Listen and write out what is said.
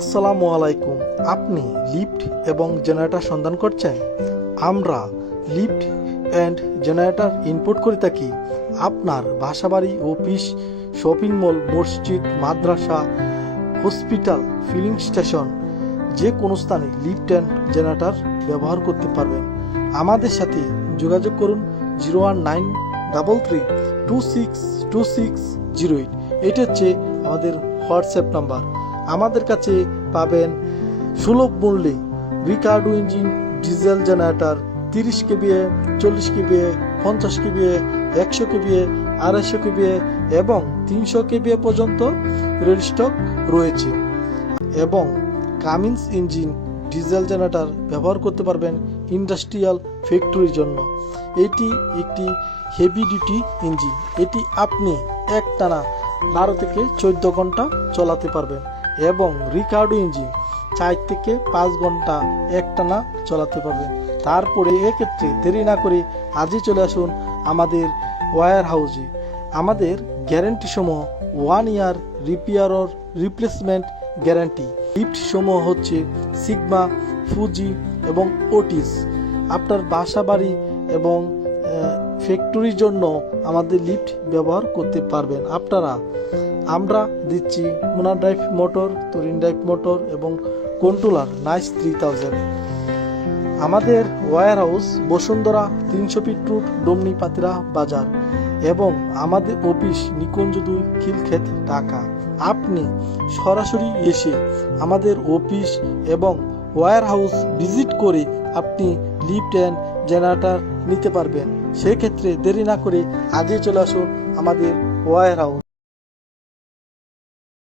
আসসালামু আলাইকুম। আপনি লিফট এবং জেনারেটর সন্ধান করছেন? আমরা লিফট অ্যান্ড জেনারেটর ইনপুট করে থাকি। আপনার বাসাবাড়ি, অফিস, শপিং মল, মসজিদ, মাদ্রাসা, হসপিটাল, ফিলিং স্টেশন, যে কোনো স্থানে লিফট অ্যান্ড জেনারেটর ব্যবহার করতে পারবেন। আমাদের সাথে যোগাযোগ করুন zero one nine double three two six two six zero eight. এটা হচ্ছে আমাদের হোয়াটসঅ্যাপ নাম্বার। আমাদের কাছে পাবেন সুলভ মূল্যে রিকার্ডো ইঞ্জিন ডিজেল জেনারেটর তিরিশ কেবিএ চল্লিশ কেবিএ পঞ্চাশ কেবিএ একশো কেবিএ আড়াইশো কেবিএ এবং তিনশো কেবিএ পর্যন্ত রেড স্টক রয়েছে। এবং কামিন্স ইঞ্জিন ডিজেল জেনারেটর ব্যবহার করতে পারবেন ইন্ডাস্ট্রিয়াল ফ্যাক্টরির জন্য। এটি একটি হেভি ডিউটি ইঞ্জিন এটি আপনি একটানা বারো থেকে চোদ্দ ঘণ্টা চালাতে পারবেন। এবং রিকার্ডো ইঞ্জিন চার থেকে পাঁচ ঘণ্টা একটানা চালাতে পারবেন। তারপরে এক্ষেত্রে দেরি না করে আজই চলে আসুন আমাদের ওয়্যার হাউসে। আমাদের গ্যারেন্টি সমূহ one year repair or replacement guarantee lift সমূহ হচ্ছে সিগমা, ফুজি এবং ওটিস। আপনার বাসা বাড়ি এবং ফ্যাক্টরির জন্য আমাদের লিফট ব্যবহার করতে পারবেন। আপনারা আমরা দিচ্ছি মোনা ড্রাইভ মোটর, তরিন ড্রাইভ মোটর এবং কন্ট্রোলার নাইস থ্রি থাউজেন্ড। আমাদের ওয়্যার হাউস বসুন্ধরা তিনশো ফিট রুট ডমনি পাতিরা বাজার এবং আমাদের অফিস নিকুঞ্জ দুই খিলক্ষেত, ঢাকা। আপনি সরাসরি এসে আমাদের অফিস এবং ওয়্যার হাউস ভিজিট করে আপনি লিফট অ্যান্ড জেনারেটর নিতে পারবেন। সেক্ষেত্রে দেরি না করে আজই চলে আসুন আমাদের ওয়্যার হাউস